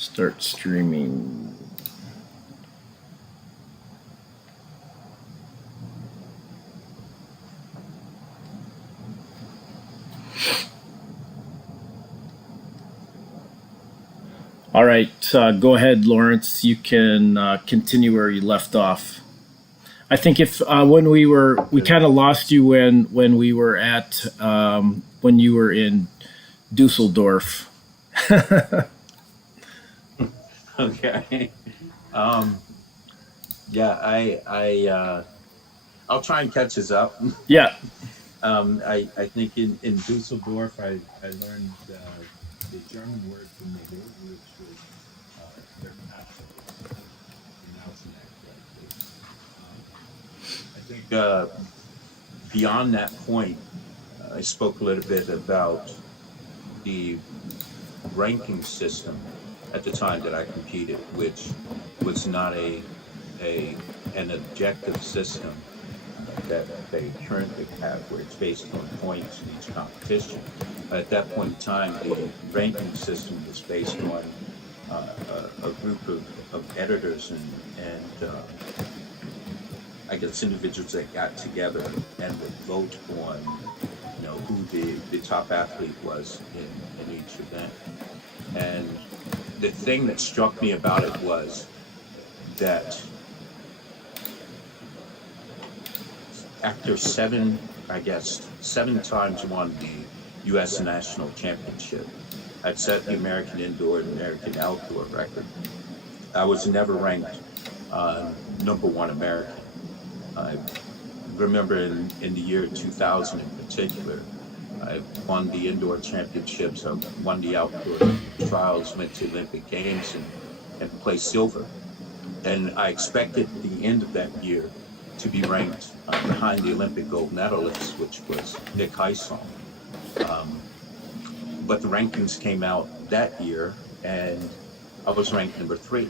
Start streaming. All right, go ahead, Lawrence. You can continue where you left off. I think if when we kind of lost you when we were at when you were in Dusseldorf. Okay. Um, yeah, I'll try and catch us up. Yeah. I think in Dusseldorf, I learned the German word for nigger, which was their passion, pronouncing that correctly. Um, I think beyond that point, I spoke a little bit about the ranking system at the time that I competed, which was not a an objective system that they currently have, where it's based on points in each competition. At that point in time, the ranking system was based on a group of editors and I guess individuals that got together and would vote on, who the top athlete was in each event. And the thing that struck me about it was that after seven times won the U.S. national championship, I'd set the American indoor and American outdoor record. I was never ranked number one American. I remember in the year 2000 in particular, I won the indoor championships, I won the outdoor trials, went to Olympic Games and placed silver. And I expected the end of that year to be ranked behind the Olympic gold medalist, which was Nick Heisel. But the rankings came out that year, and I was ranked number 3.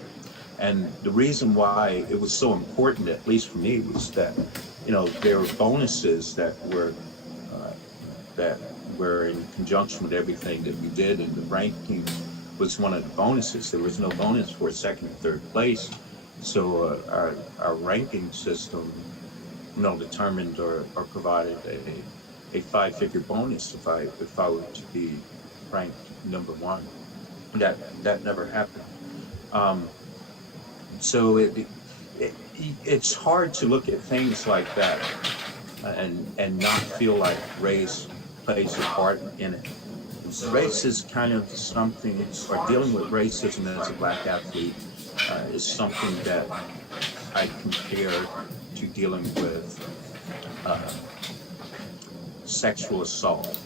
And the reason why it was so important, at least for me, was that, there were bonuses that were in conjunction with everything that we did, and the ranking was one of the bonuses. There was no bonus for second and third place. So our ranking system, determined or provided a 5-figure bonus if I were to be ranked number 1. That never happened. So it's hard to look at things like that and not feel like race plays a part in it. Race is kind of something, or dealing with racism as a Black athlete is something that I compare to dealing with sexual assault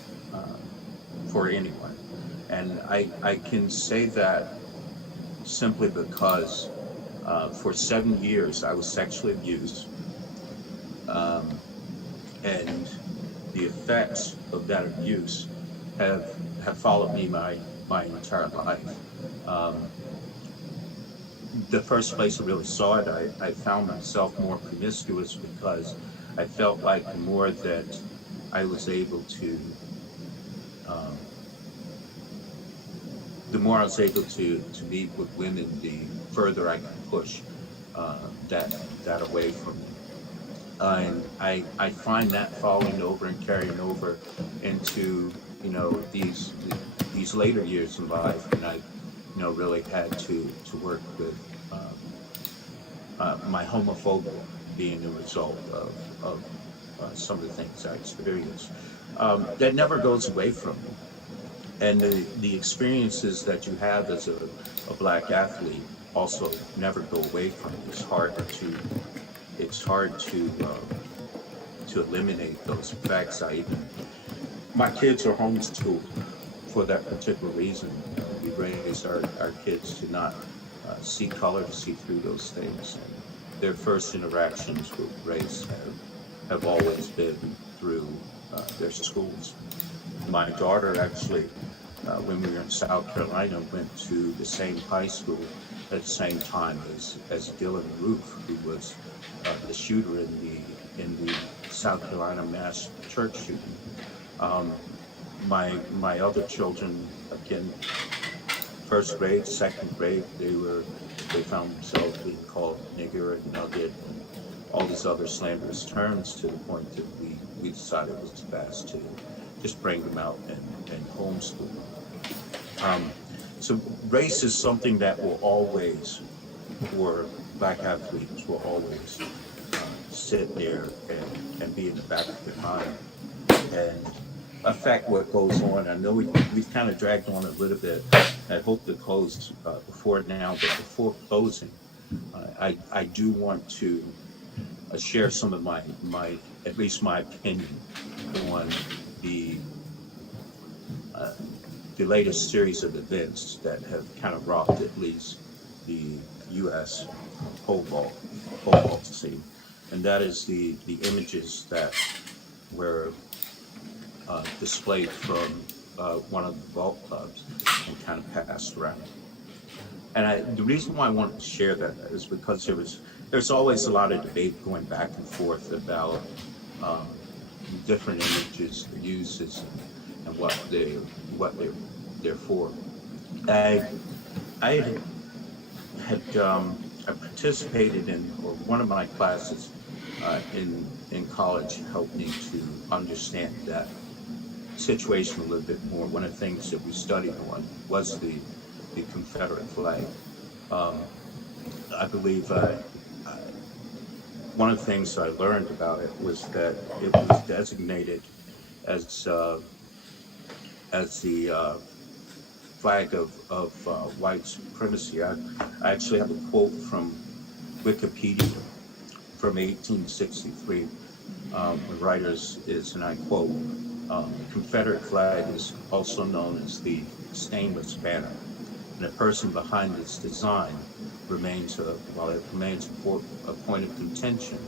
for anyone. And I can say that simply because for 7 years I was sexually abused, and the effects of that abuse have followed me my entire life. The first place I really saw it, I found myself more promiscuous because I felt like the more that I was able to, meet with women, the further I could push that away from me. And I find that falling over and carrying over into these later years in life, and I really had to work with my homophobia being a result of some of the things I experienced. That never goes away from me, and the experiences that you have as a Black athlete also never go away from you. It's hard to eliminate those effects. My kids are homeschooled for that particular reason. We raised our kids to not see color, to see through those things. And their first interactions with race have always been through their schools. My daughter actually, when we were in South Carolina, went to the same high school at the same time as Dylan Roof, who was the shooter in the South Carolina mass church shooting. My other children, again, first grade, second grade, they found themselves being called nigger and nugget and all these other slanderous terms, to the point that we decided it was best to just bring them out and homeschool them. So race is something that will always, for Black athletes, will always sit there and be in the back of their mind and affect what goes on. I know we've kind of dragged on a little bit. I hope to close before now, but before closing, I do want to share some of my at least my opinion on the latest series of events that have kind of rocked at least the U.S. pole ball scene, and that is the images that were displayed from one of the vault clubs and kind of passed around. And the reason why I wanted to share that is because there's always a lot of debate going back and forth about different images, the uses, and what they're for. I participated in, or one of my classes in college helped me to understand that situation a little bit more. One of the things that we studied on was the Confederate flag. I believe one of the things I learned about it was that it was designated as the flag of white supremacy. I actually have a quote from Wikipedia from 1863. The writer is, and I quote, "The Confederate flag is also known as the stainless banner, and the person behind its design remains a point of contention.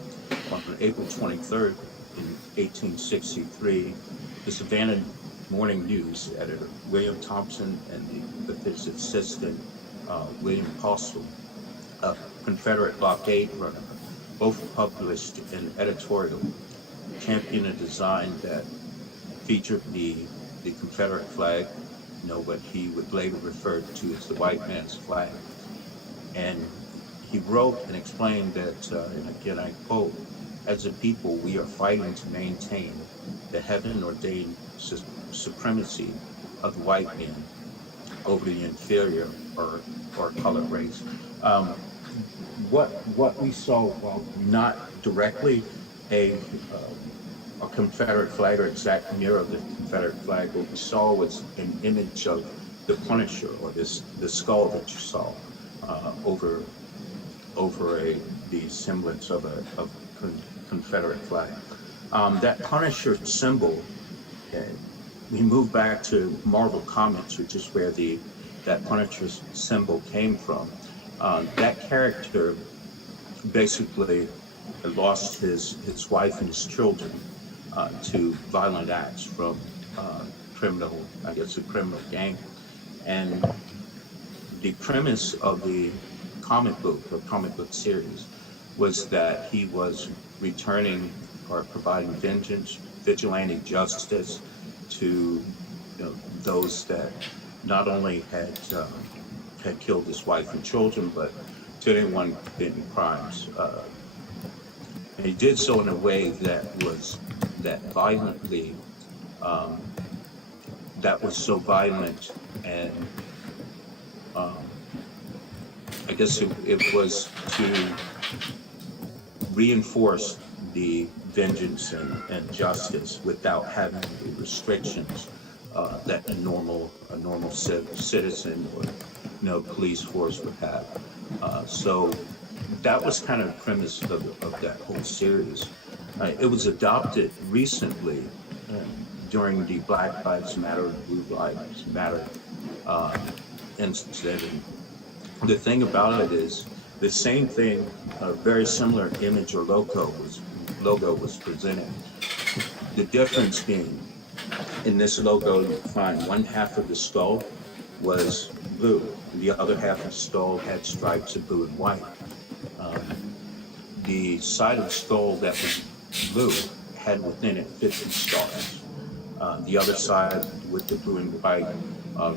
On April 23rd, in 1863, the Savannah Morning News editor William Thompson and with his assistant William Postle, a Confederate blockade runner, both published an editorial championing a design that featured the Confederate flag, what he would later refer to as the white man's flag. And he wrote and explained that, and again I quote, "As a people, we are fighting to maintain the heaven-ordained supremacy of the white man over the inferior or colored race." What we saw, while not directly a Confederate flag or exact mirror of the Confederate flag, what we saw was an image of the Punisher, or the skull that you saw over the semblance of a Confederate flag. That Punisher symbol, we move back to Marvel Comics, which is where that Punisher symbol came from. That character basically lost his wife and his children to violent acts from a criminal gang. And the premise of the comic book series was that he was returning or providing vengeance, vigilante justice to those that not only had killed his wife and children, but to anyone committing crimes. And he did so in a way that was so violent, and I guess it was to reinforce the vengeance and justice without having the restrictions that a normal citizen or police force would have. So that was kind of the premise of that whole series. It was adopted recently during the Black Lives Matter, Blue Lives Matter incident. And the thing about it is, the same thing, a very similar image or logo was presented. The difference being, in this logo, you find one half of the skull was blue, and the other half of the skull had stripes of blue and white. The side of the skull that was blue had within it 50 stars. The other side with the blue and white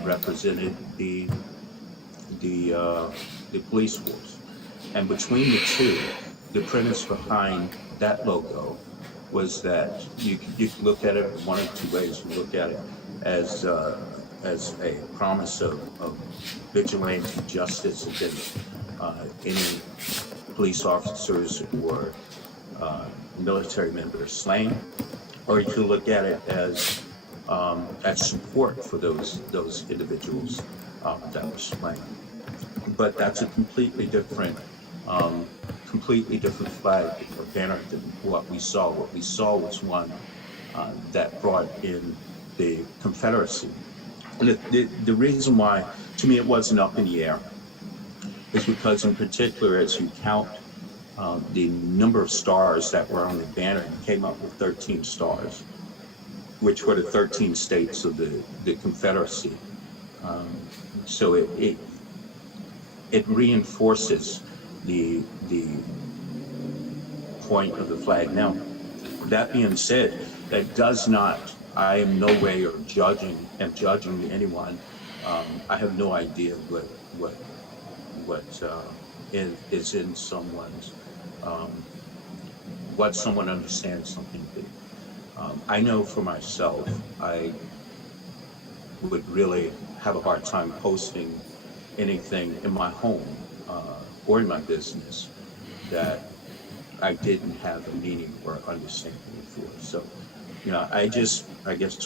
represented the the police force. And between the two, the premise behind that logo was that you could look at it one of two ways. You look at it as a promise of vigilante justice against any police officers or military members slain, or you could look at it as support for those individuals that were slain. But that's a completely different flag or banner than what we saw. What we saw was one that brought in the Confederacy. And the reason why, to me, it wasn't up in the air is because, in particular, as you count the number of stars that were on the banner, it came up with 13 stars, which were the 13 states of the Confederacy. So it reinforces the point of the flag. Now, that being said, that does not, I am no way or judging anyone. I have no idea what is in someone's, what someone understands something to be. I know for myself, I would really have a hard time posting anything in my home or in my business that I didn't have a meaning or understanding for. So, I guess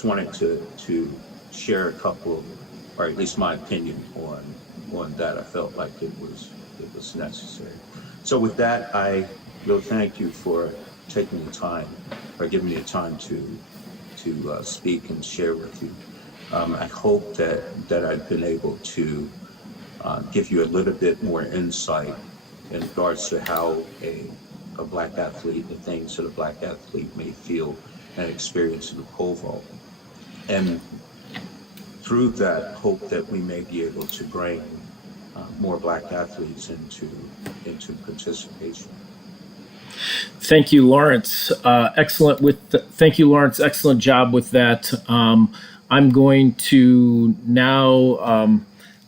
wanted to share a couple of, or at least my opinion on that. I felt like it was necessary. So with that, I will thank you for taking the time, or giving me the time to speak and share with you. I hope that I've been able to give you a little bit more insight in regards to how a Black athlete, the things that a Black athlete may feel and experience in the pole vault. And through that, hope that we may be able to bring more Black athletes into participation. Thank you, Lawrence. Thank you, Lawrence. Excellent job with that. I'm going to now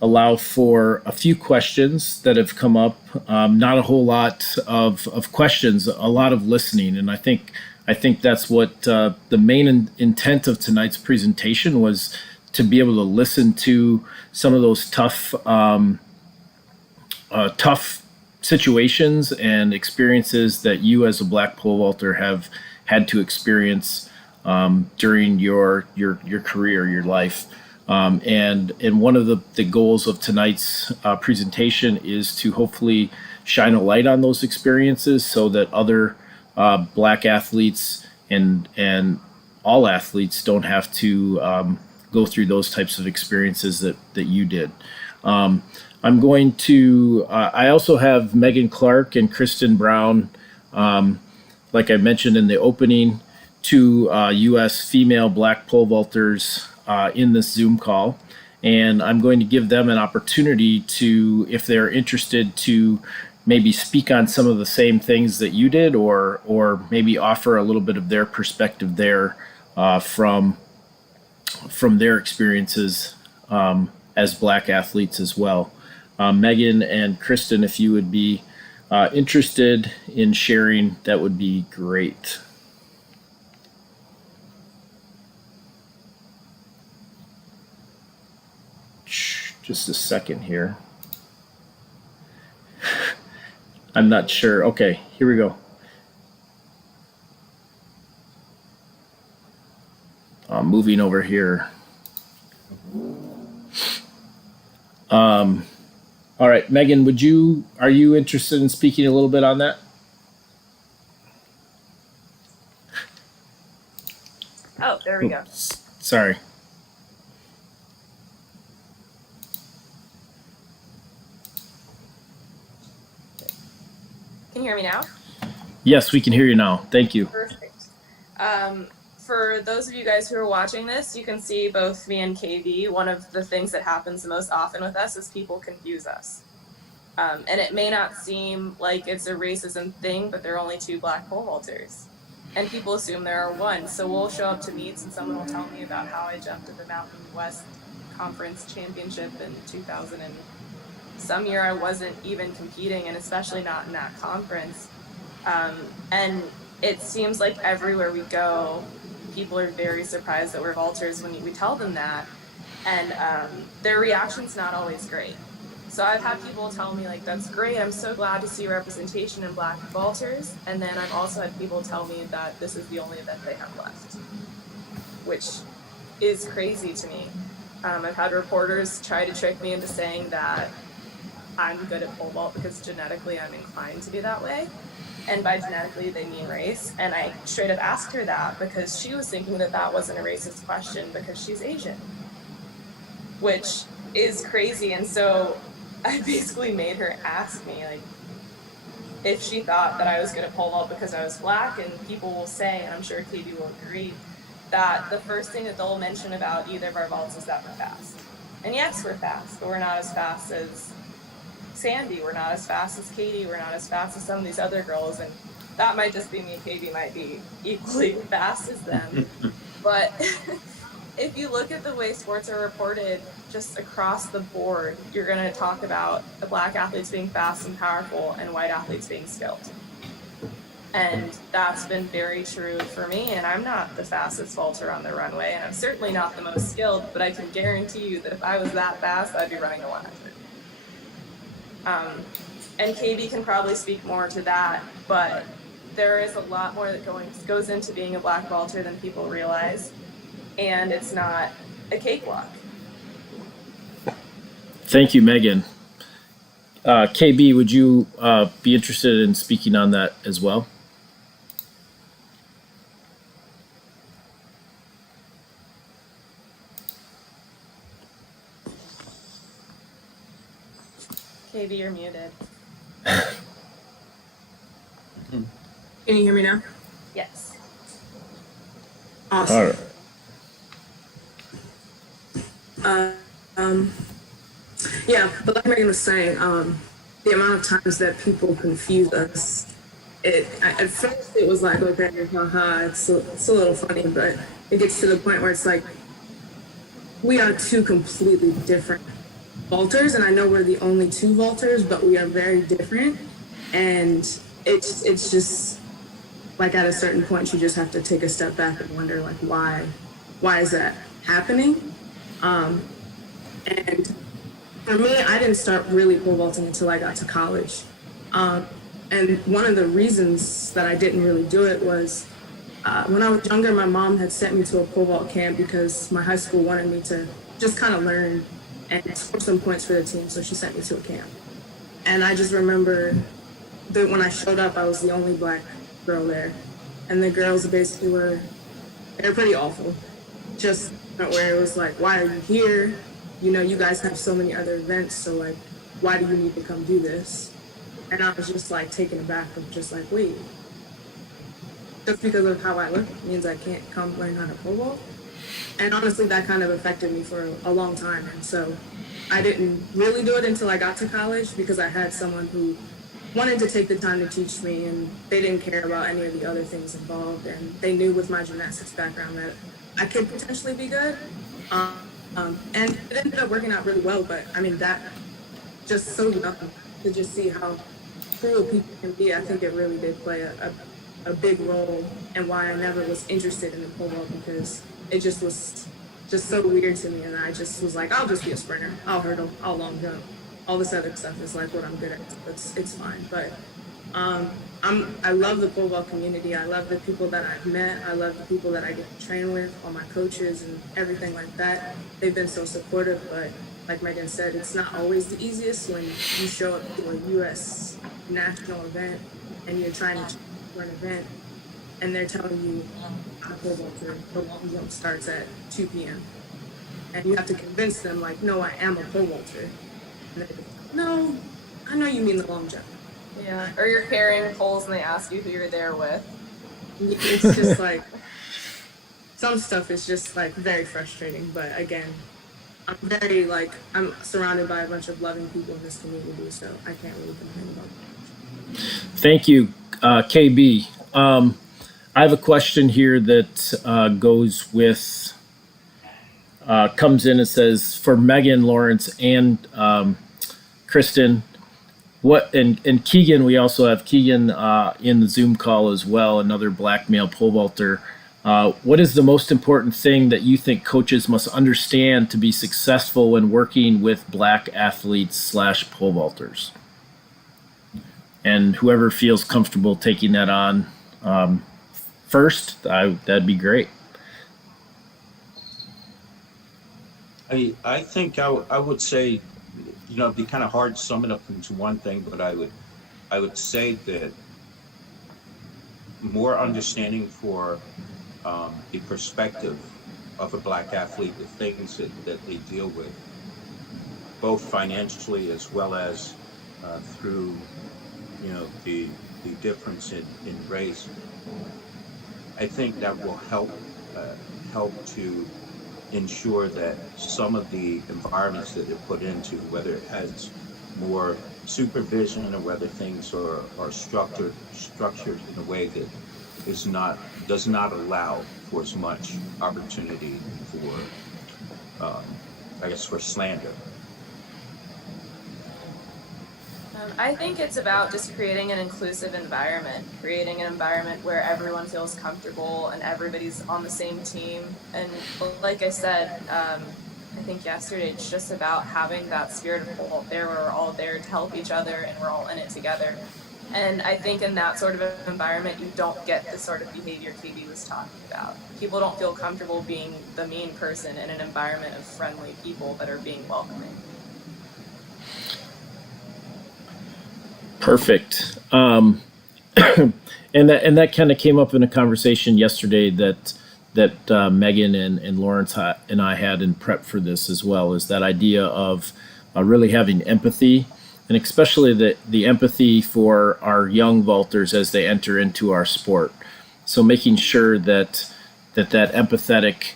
allow for a few questions that have come up. Not a whole lot of questions, a lot of listening, and I think that's what the main intent of tonight's presentation was, to be able to listen to some of those tough situations and experiences that you as a Black pole vaulter have had to experience during your career, your life. And one of the goals of tonight's presentation is to hopefully shine a light on those experiences so that other Black athletes and all athletes don't have to go through those types of experiences that you did. I'm going to, I also have Megan Clark and Kristen Brown, like I mentioned in the opening, two U.S. female Black pole vaulters in this Zoom call. And I'm going to give them an opportunity to, if they're interested, to maybe speak on some of the same things that you did, or maybe offer a little bit of their perspective there from their experiences as Black athletes as well. Megan and Kristen, if you would be interested in sharing, that would be great. Just a second here. I'm not sure. Okay, here we go. Moving over here. All right, Megan, are you interested in speaking a little bit on that? Oh, there we go. Sorry. Can you hear me now? Yes, we can hear you now. Thank you. Perfect. For those of you guys who are watching this, you can see both me and KV. One of the things that happens the most often with us is people confuse us. And it may not seem like it's a racism thing, but there are only two Black pole vaulters. And people assume there are one. So we'll show up to meets and someone will tell me about how I jumped at the Mountain West Conference Championship in 2000 and some year I wasn't even competing, and especially not in that conference. And it seems like everywhere we go, people are very surprised that we're vaulters when we tell them that, and their reaction's not always great. So I've had people tell me, like, that's great, I'm so glad to see representation in Black vaulters, and then I've also had people tell me that this is the only event they have left, which is crazy to me. I've had reporters try to trick me into saying that I'm good at pole vault because genetically I'm inclined to be that way. And by genetically, they mean race. And I straight up asked her that because she was thinking that that wasn't a racist question because she's Asian, which is crazy. And so I basically made her ask me, like, if she thought that I was good at pole vault because I was Black. And people will say, and I'm sure Katie will agree, that the first thing that they'll mention about either of our vaults is that we're fast. And yes, we're fast, but we're not as fast as Sandy, we're not as fast as Katie, we're not as fast as some of these other girls, and that might just be me. Katie might be equally fast as them. But if you look at the way sports are reported just across the board, you're going to talk about the Black athletes being fast and powerful and white athletes being skilled. And that's been very true for me, and I'm not the fastest vaulter on the runway, and I'm certainly not the most skilled, but I can guarantee you that if I was that fast, I'd be running a 100. And KB can probably speak more to that, but there is a lot more that goes into being a Black vaulter than people realize, and it's not a cakewalk. Thank you, Megan. KB, would you be interested in speaking on that as well? KB, you're muted. Can you hear me now? Yes. Awesome. All right. Yeah, but like Megan was saying, the amount of times that people confuse us, at first it was like, okay, haha, it's a little funny, but it gets to the point where it's like, we are two completely different vaulters, and I know we're the only two vaulters, but we are very different, and it's just like at a certain point you just have to take a step back and wonder, like, why is that happening? And for me, I didn't start really pole vaulting until I got to college, and one of the reasons that I didn't really do it was when I was younger, my mom had sent me to a pole vault camp because my high school wanted me to just kind of learn and score some points for the team, so she sent me to a camp. And I just remember that when I showed up, I was the only Black girl there, and the girls basically were pretty awful. Just where it was like, why are you here? You know, you guys have so many other events, so like, why do you need to come do this? And I was just like taken aback of just like, wait, just because of how I look means I can't come learn how to pole vault? And honestly, that kind of affected me for a long time. And so I didn't really do it until I got to college because I had someone who wanted to take the time to teach me, and they didn't care about any of the other things involved. And they knew with my gymnastics background that I could potentially be good. And it ended up working out really well. But I mean, that just so young to just see how cruel people can be, I think it really did play a big role in why I never was interested in the pole vault, because it just was just so weird to me, and I just was like, I'll just be a sprinter, I'll hurdle, I'll long jump, all this other stuff is like what I'm good at, it's fine. But I love the pole vault community, I love the people that I've met, I love the people that I get to train with, all my coaches and everything like that. They've been so supportive, but like Megan said, it's not always the easiest when you show up to a U.S. national event and you're trying to for an event, and they're telling you pole vaulter, the long jump starts at 2 p.m. And you have to convince them, like, no, I am a pole vaulter. And they're like, no, I know you mean the long jump. Yeah, or you're carrying poles and they ask you who you're there with. It's just like, some stuff is just like very frustrating, but again, I'm surrounded by a bunch of loving people in this community, so I can't really complain about that. Thank you, KB. I have a question here that goes with, comes in and says, for Megan, Lawrence, and Kristen, what and Keegan, we also have Keegan in the Zoom call as well, another black male pole vaulter. What is the most important thing that you think coaches must understand to be successful when working with black athletes / pole vaulters? And whoever feels comfortable taking that on first, that'd be great. I think I would say, it'd be kind of hard to sum it up into one thing, but I would say that more understanding for the perspective of a black athlete, the things that they deal with, both financially as well as through, the difference in race. I think that will help to ensure that some of the environments that they're put into, whether it has more supervision or whether things are structured in a way that does not allow for as much opportunity for, for slander. I think it's about just creating an inclusive environment, creating an environment where everyone feels comfortable and everybody's on the same team. And like I said, I think yesterday, it's just about having that spirit of pole there where we're all there to help each other and we're all in it together. And I think in that sort of environment, you don't get the sort of behavior KB was talking about. People don't feel comfortable being the mean person in an environment of friendly people that are being welcoming. Perfect. And that kind of came up in a conversation yesterday that Megan and Lawrence and I had in prep for this as well, is that idea of really having empathy, and especially the empathy for our young vaulters as they enter into our sport. So making sure that empathetic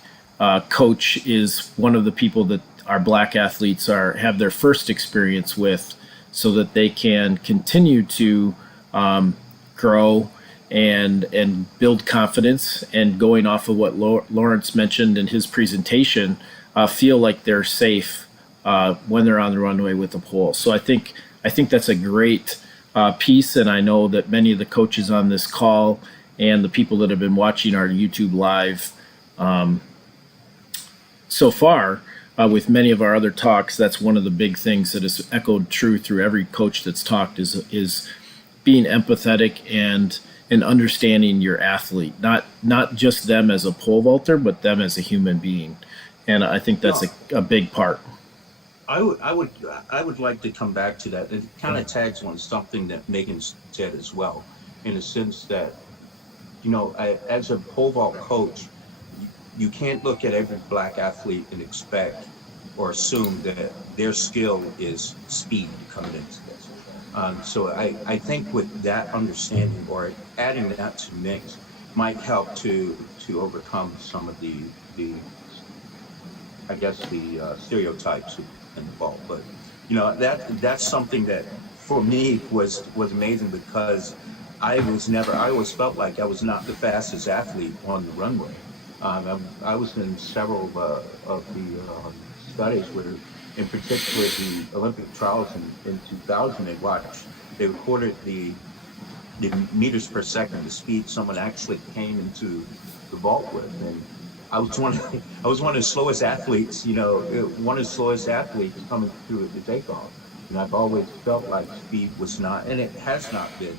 coach is one of the people that our black athletes have their first experience with, so that they can continue to grow and build confidence, and going off of what Lawrence mentioned in his presentation, feel like they're safe when they're on the runway with the pole. So I think that's a great piece, and I know that many of the coaches on this call and the people that have been watching our YouTube live so far, with many of our other talks, that's one of the big things that has echoed true through every coach that's talked is being empathetic and understanding your athlete, not just them as a pole vaulter, but them as a human being. And I think that's a big part. I would like to come back to that. It kind of tags on something that Megan said as well, in a sense that, as a pole vault coach, you can't look at every black athlete and expect or assume that their skill is speed coming into this. So I think with that understanding, or adding that to mix, might help to overcome some of the stereotypes in the vault. But that's something that for me was amazing, because I always felt like I was not the fastest athlete on the runway. I was in several of the studies where, in particular, the Olympic trials in 2000, they recorded the meters per second, the speed someone actually came into the vault with, and I was one of the slowest athletes, one of the slowest athletes coming through at the takeoff. And I've always felt like speed was not, and it has not been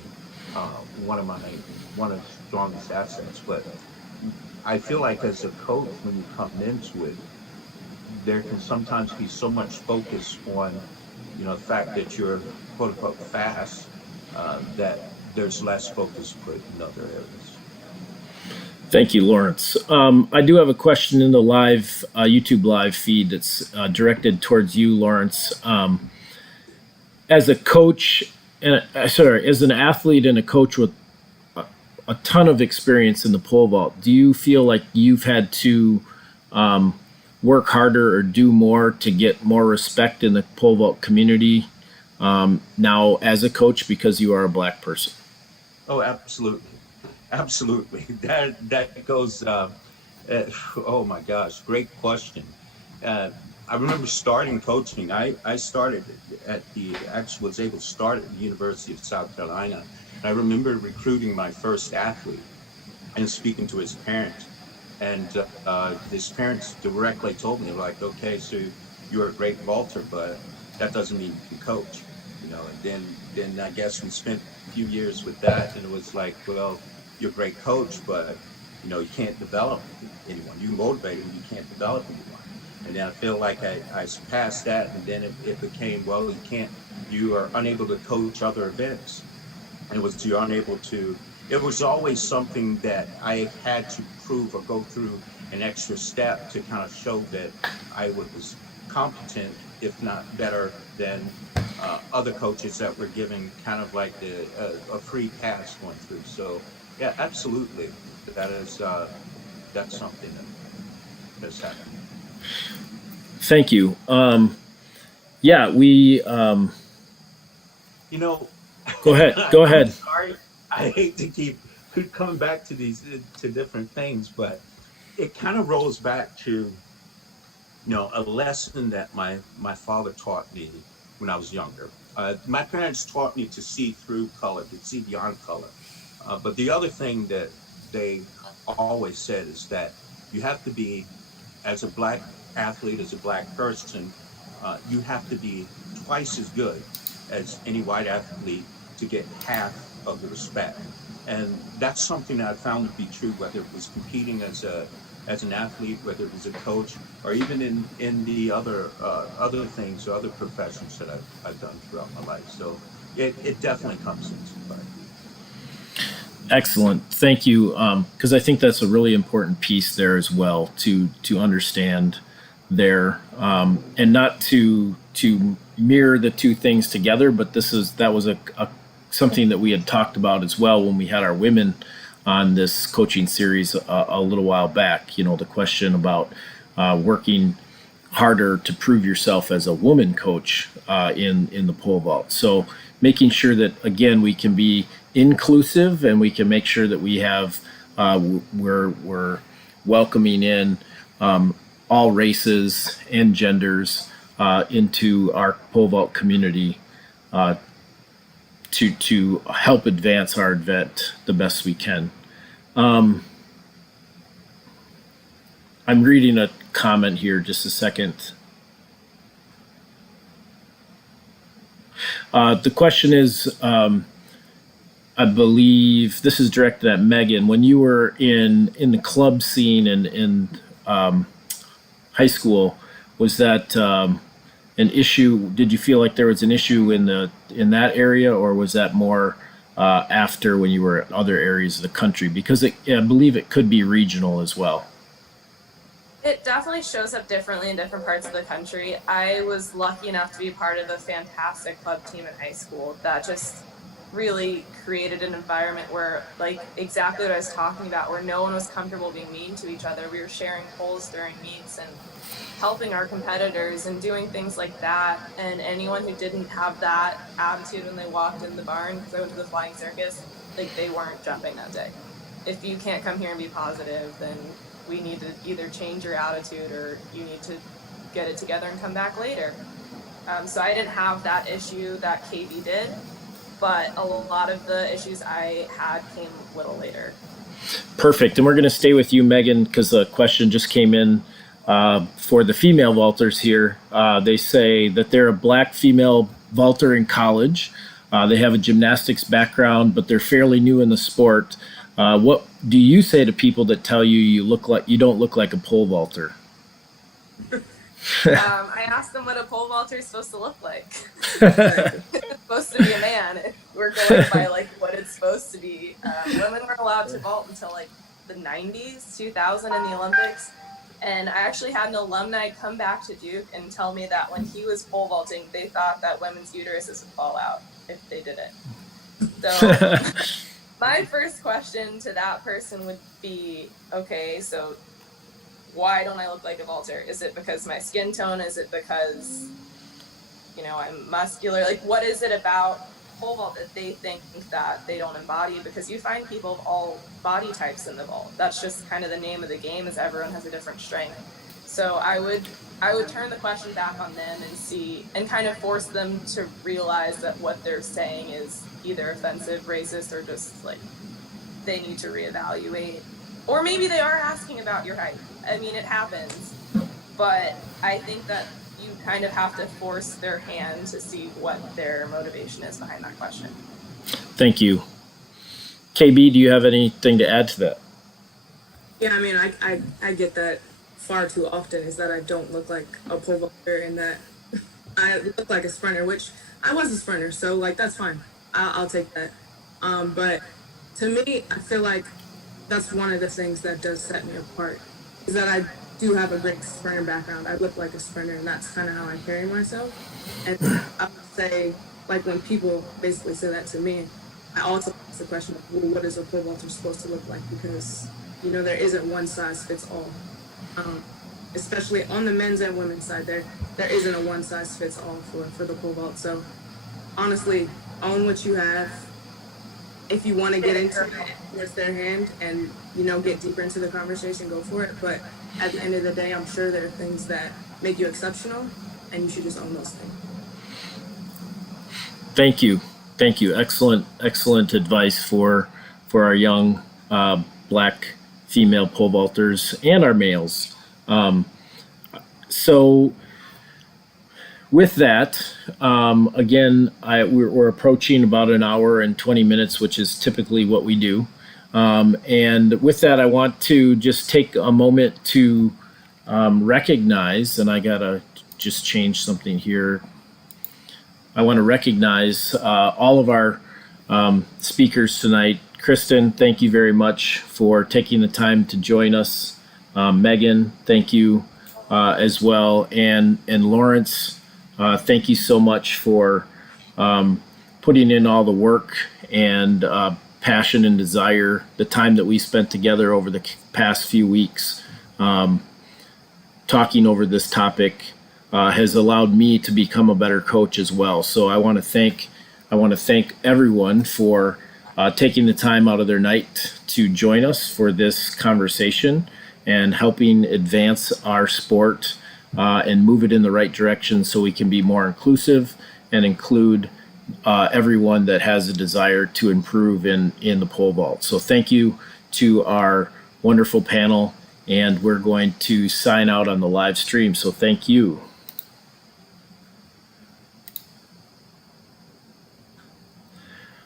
one of the strongest assets, but I feel like as a coach, when you come into it, there can sometimes be so much focus on, the fact that you're quote unquote fast, that there's less focus put in other areas. Thank you, Lawrence. I do have a question in the live YouTube live feed that's directed towards you, Lawrence. As a coach, as an athlete and a coach with a ton of experience in the pole vault, do you feel like you've had to work harder or do more to get more respect in the pole vault community now as a coach because you are a black person? Oh, absolutely. That goes, oh my gosh, great question. I remember starting coaching. I started actually was able to start at the University of South Carolina. And I remember recruiting my first athlete and speaking to his parents. And his parents directly told me, like, okay, so you're a great vaulter, but that doesn't mean you can coach, And then I guess we spent a few years with that, and it was like, well, you're a great coach, but you can't develop anyone. You motivate them, you can't develop anyone. And then I feel like I surpassed that, and then it became, well, you are unable to coach other events. And you're unable to, it was always something that I had to prove or go through an extra step to kind of show that I was competent, if not better than other coaches that were giving kind of like a free pass going through. So yeah, absolutely. That's something that's happened. Thank you. Yeah, we. You know, Go ahead. Go I'm ahead. sorry. I hate to keep coming back to these to different things, but it kind of rolls back to a lesson that my father taught me when I was younger. My parents taught me to see through color, to see beyond color. But the other thing that they always said is that you have to be, as a black athlete, as a black person, you have to be twice as good as any white athlete to get half of the respect. And that's something that I found to be true, whether it was competing as an athlete, whether it was a coach, or even in the other things or other professions that I've done throughout my life. So it definitely comes into play. Excellent. Thank you. Because I think that's a really important piece there as well to understand there, and not to mirror the two things together. But that was a something that we had talked about as well when we had our women on this coaching series a little while back. The question about working harder to prove yourself as a woman coach in the pole vault. So making sure that, again, we can be inclusive and we can make sure that we have we're welcoming in all races and genders into our pole vault community to help advance our event the best we can. I'm reading a comment here, just a second. The question is, I believe this is directed at Megan. When you were in the club scene in high school, was that an issue? Did you feel like there was an issue in that area, or was that more after when you were at other areas of the country? Because I believe it could be regional as well. It definitely shows up differently in different parts of the country. I was lucky enough to be part of a fantastic club team in high school that just really created an environment where, like, exactly what I was talking about, where no one was comfortable being mean to each other. We were sharing poles during meets and helping our competitors and doing things like that. And anyone who didn't have that attitude when they walked in the barn, because I went to the flying circus, like, they weren't jumping that day. If you can't come here and be positive, then we need to either change your attitude or you need to get it together and come back later. So I didn't have that issue that KB did, but a lot of the issues I had came a little later. Perfect. And we're going to stay with you, Megan, because the question just came in for the female vaulters here. They say that they're a black female vaulter in college. They have a gymnastics background, but they're fairly new in the sport. What do you say to people that tell you you don't look like a pole vaulter? I asked them what a pole vaulter is supposed to look like. It's supposed to be a man. We're going by like what it's supposed to be. Women were allowed to vault until like the 90s, 2000 in the Olympics. And I actually had an alumni come back to Duke and tell me that when he was pole vaulting, they thought that women's uteruses would fall out if they did it. So my first question to that person would be, okay, so why don't I look like a vaulter? Is it because my skin tone? Is it because, I'm muscular? Like, what is it about pole vault that they think that they don't embody? Because you find people of all body types in the vault. That's just kind of the name of the game, is everyone has a different strength. So I would I would turn the question back on them and see, and kind of force them to realize that what they're saying is either offensive, racist, or just like they need to reevaluate. Or maybe they are asking about your height. I mean, it happens. But I think that you kind of have to force their hand to see what their motivation is behind that question. Thank you. KB, do you have anything to add to that? Yeah, I mean, I get that far too often, is that I don't look like a pole vaulter and that I look like a sprinter, which I was a sprinter, so like that's fine. I'll take that. But to me, I feel like that's one of the things that does set me apart, is that I do have a great sprinter background. I look like a sprinter, and that's kind of how I carry myself. And I would say, like when people basically say that to me, I also ask the question of, well, what is a pole vaulter supposed to look like? Because there isn't one size fits all. Especially on the men's and women's side, there isn't a one size fits all for the pole vault. So honestly, own what you have. If you want to get into it, force their hand and get deeper into the conversation, go for it. But at the end of the day, I'm sure there are things that make you exceptional, and you should just own those things. Thank you. Excellent advice for our young black female pole vaulters and our males. So with that, again, we're approaching about an hour and 20 minutes, which is typically what we do. And with that, I want to just take a moment to recognize, and I gotta just change something here. I want to recognize all of our speakers tonight. Kristen, thank you very much for taking the time to join us. Megan, thank you as well. And Lawrence, thank you so much for putting in all the work and passion and desire, the time that we spent together over the past few weeks talking over this topic has allowed me to become a better coach as well. So I want to thank everyone for taking the time out of their night to join us for this conversation and helping advance our sport and move it in the right direction so we can be more inclusive and include everyone that has a desire to improve in the pole vault. So thank you to our wonderful panel, and we're going to sign out on the live stream. So thank you.